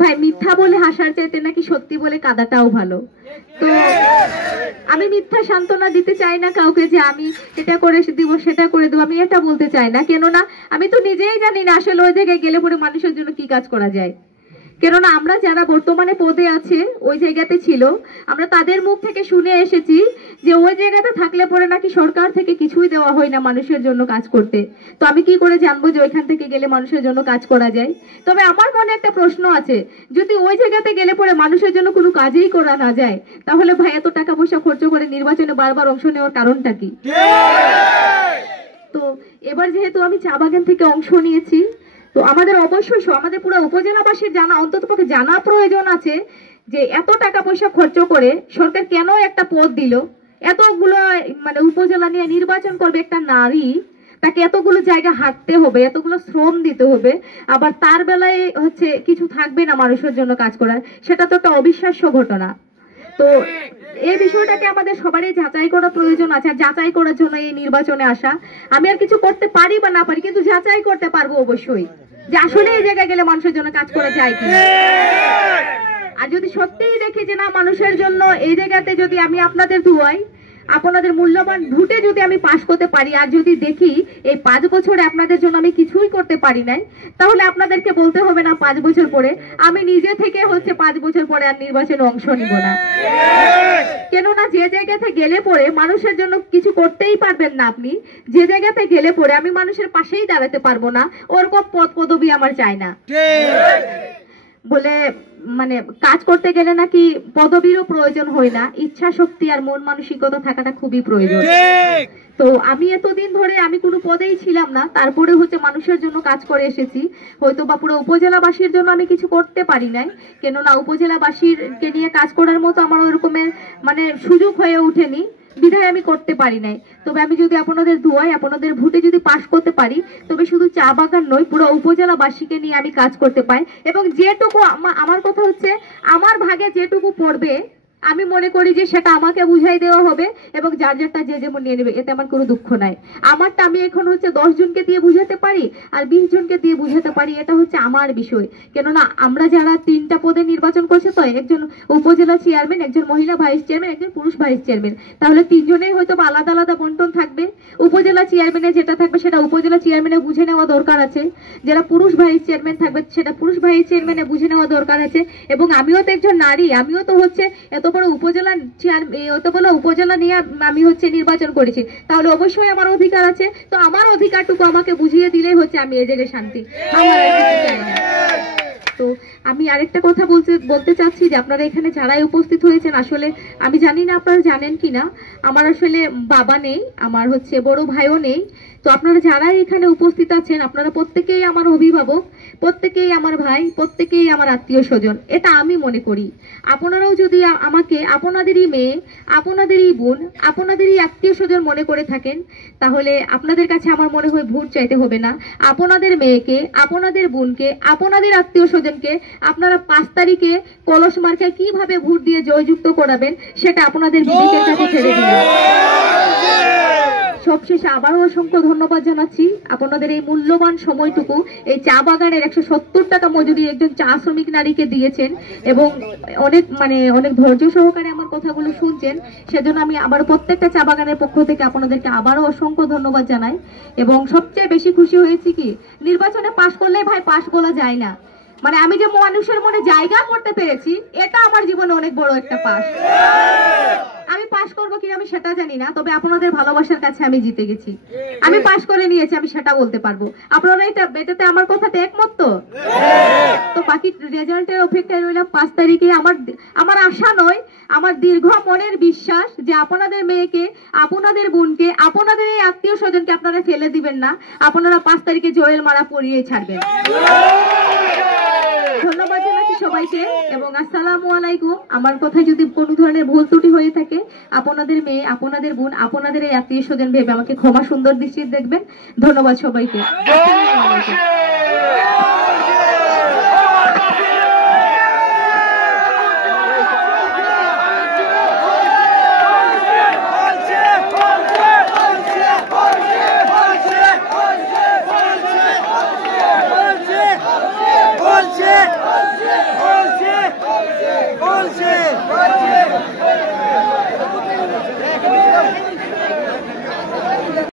ভাই মিথ্যা বলে হাসার চাইতে নাকি সত্যি বলে কাঁদাটাও ভালো। তো আমি মিথ্যা সান্ত্বনা দিতে চাই না কাউকে যে আমি এটা করে দিব সেটা করে দেবো, আমি এটা বলতে চাই না। কেননা আমি তো নিজেই জানি না আসলে ওই জায়গায় গেলে পরে মানুষের জন্য কি কাজ করা যায়। কেননা আমরা যারা বর্তমানে পদে আছে ওই জায়গাতে ছিল, আমরা তাদের মুখ থেকে শুনে এসেছি যে ওই জায়গাতে থাকলে পরে নাকি সরকার থেকে কিছুই দেওয়া হয় না মানুষের জন্য কাজ করতে। তো আমি কি করে জানবো যে ওইখান থেকে গেলে মানুষের জন্য কাজ করা যায়? তবে আমার মনে একটা প্রশ্ন আছে, যদি ওই জায়গাতে গেলে পরে মানুষের জন্য কোনো কাজই করা না যায়, তাহলে ভাই এত টাকা পয়সা খরচ করে নির্বাচনে বারবার অংশ নেওয়ার কারণটা কি? তো এবার যেহেতু আমি চা বাগান থেকে অংশ নিয়েছি, তো আমাদের অবশ্যই আমাদের পুরো উপজেলাবাসীর জানা, অন্ততপক্ষে জানা প্রয়োজন আছে যে এত টাকা পয়সা খরচ করে সরকার কেন একটা পদ দিল, এতগুলো মানে উপজেলা নিয়ে নির্বাচন করবে একটা নারী, তাকে এতগুলো জায়গা হাঁটতে হবে, এতগুলো শ্রম দিতে হবে, আবার তার বেলায় হচ্ছে কিছু থাকবে না মানুষের জন্য কাজ করার, সেটা তো একটা অবিশ্বাস্য ঘটনা। তো এই বিষয়টাকে আমাদের সবারই যাচাই করা প্রয়োজন আছে। আর যাচাই করার জন্য এই নির্বাচনে আসা। আমি আর কিছু করতে পারি বা না পারি, কিন্তু যাচাই করতে পারবো অবশ্যই যে আসলে এই জায়গায় গেলে মানুষের জন্য কাজ করা যায় কি। আর যদি সত্যিই দেখি যে না মানুষের জন্য এই জায়গাতে যদি আমি আপনাদের দুয়াই আপনাদের মূল্যবান ভোটে যদি আমি পাশ করতে পারি, আর যদি দেখি এই 5 বছরে আপনাদের জন্য আমি কিছুই করতে পারি নাই, তাহলে আপনাদেরকে বলতে হবে না 5 বছর পরে আমি নিজে থেকে হচ্ছে 5 বছর পরে আর নির্বাচনে অংশ নিব না। কেননা যে জায়গাতে গেলে পরে মানুষের জন্য কিছু করতেই পারবেন না আপনি, যে জায়গাতে গেলে পরে আমি মানুষের পাশেই দাঁড়াতে পারবো না, ওরকম পদ পদবি আমার চাই না বলে মানে কাজ করতে গেলে নাকি পদবীরও প্রয়োজন হয় না, ইচ্ছা শক্তি আর মন মানসিকতা থাকাটা খুবই প্রয়োজন। তো আমি এতদিন ধরে আমি কোনো পদেই ছিলাম না, তারপরে হচ্ছে মানুষের জন্য কাজ করে এসেছি। হয়তো বা পুরো উপজেলাবাসীর জন্য আমি কিছু করতে পারি নাই, কেননা উপজেলাবাসীরকে নিয়ে কাজ করার মতো আমার ওরকমের মানে সুযোগ হয়ে ওঠেনি, বিধায় আমি করতে পারি নাই। তবে আমি যদি আপনাদের দুয়ায় আপনাদের ভোটে যদি পাশ করতে পারি, তবে শুধু চা বাগান নয় পুরো উপজেলাবাসীকে নিয়ে আমি কাজ করতে পাই। এবং যেটুকু আমার কথা হচ্ছে আমার ভাগে যেটুকু পড়বে আমি মনে করি যে সেটা আমাকে বুঝাই দেওয়া হবে, এবং যার যারটা যে যেমন নিয়ে নেবে, এতে আমার কোনো দুঃখ নাই। আমারটা আমি এখন হচ্ছে 10 জনকে দিয়ে বুঝাতে পারি আর 20 জনকে দিয়ে বুঝাতে পারি, এটা হচ্ছে আমার বিষয়। কেননা আমরা যারা 3টা পদে নির্বাচন করছে, তো একজন উপজেলা চেয়ারম্যান, একজন মহিলা ভাইস চেয়ারম্যান, একজন পুরুষ ভাইস চেয়ারম্যান, তাহলে 3 জনেই হয়তো আলাদা আলাদা বন্টন থাকবে। উপজেলা চেয়ারম্যানে যেটা থাকবে সেটা উপজেলা চেয়ারম্যানে বুঝে নেওয়া দরকার আছে, যারা পুরুষ ভাইস চেয়ারম্যান থাকবে সেটা পুরুষ ভাইস চেয়ারম্যানে বুঝে নেওয়া দরকার আছে। এবং আমিও তো একজন নারী, আমিও তো হচ্ছে এত বড় উপজেলা উপজেলা নিয়ে আমি হচ্ছে নির্বাচন করেছি, তাহলে অবশ্যই আমার অধিকার আছে। তো আমার অধিকারটুকু আমাকে বুঝিয়ে দিলেই হচ্ছে আমি এই জায়গায় শান্তি, আমার আর কিছু চাই না। তো আমি আরেকটা কথা বলতে চাচ্ছি যে আপনারা এখানে যারাই উপস্থিত হয়েছেন, আসলে আমি জানি না আপনারা জানেন কিনা, আমার আসলে বাবা নেই, আমার হচ্ছে বড় ভাইও নেই। তো আপনারা যারাই এখানে উপস্থিত আছেন, আপনারা প্রত্যেকেই আমার অভিভাবক, প্রত্যেকেই আমার ভাই, প্রত্যেকেই আমার আত্মীয় স্বজন, এটা আমি মনে করি। আপনারাও যদি আমাকে আপনাদেরই মেয়ে, আপনাদেরই বোন, আপনাদেরই আত্মীয় স্বজন মনে করে থাকেন, তাহলে আপনাদের কাছে আমার মনে হয় ভোট চাইতে হবে না। আপনাদের মেয়েকে, আপনাদের বোনকে, আপনাদের আত্মীয় স্বজনকে আপনারা 5 তারিখে কলস মার্কায় কিভাবে ভোট দিয়ে জয়যুক্ত করাবেন সেটা আপনাদের বিবেকের কাছে ছেড়ে দিন। সবশেষে আবারও অসংখ্য ধন্যবাদ জানাচ্ছি আপনাদের এই মূল্যবান সময়টুকু এই চা বাগানের 170 টাকা মজুরি একজন চা শ্রমিক নারীকে দিয়েছেন, এবং অনেক ধৈর্য সহকারে আমার কথাগুলো শুনছেন, সেজন্য আমি আবার প্রত্যেকটা চা বাগানের পক্ষ থেকে আপনাদেরকে আবারও অসংখ্য ধন্যবাদ জানাই। এবং সবচেয়ে বেশি খুশি হয়েছি কি, নির্বাচনে পাশ করলে ভাই পাশ বলা যায় না, মানে আমি যে মানুষের মনে জায়গা করতে পেরেছি, এটা আমার জীবনে অনেক বড় একটা পাশ। আমি পাশ করবো কিনা আমি সেটা জানি না, তবে আপনাদের ভালোবাসার কাছে আমি জিতে গেছি, আমি পাশ করে নিয়েছি, আমি সেটা বলতে পারবো। আপনারা এটাতে আমার কথাতে একমত তো? তো বাকি রেজাল্টের অপেক্ষায় রইলাম 5 তারিখে। আমার আশা নয়, আমার দীর্ঘ মনের বিশ্বাস যে আপনাদের মেয়েকে, আপনাদের বোনকে, আপনাদের এই আত্মীয় স্বজনকে আপনারা ফেলে দিবেন না, আপনারা 5 তারিখে জয়ের মারা পরিয়ে ছাড়বেন। ধন্যবাদ জানাচ্ছি সবাইকে এবং আসসালামু আলাইকুম। আমার কথায় যদি কোনো ধরনের ভুল ত্রুটি হয়ে থাকে, আপনাদের মেয়ে, আপনাদের বোন, আপনাদের এই আত্মীয় স্বজন ভেবে আমাকে ক্ষমা সুন্দর দৃষ্টিতে দেখবেন। ধন্যবাদ সবাইকে।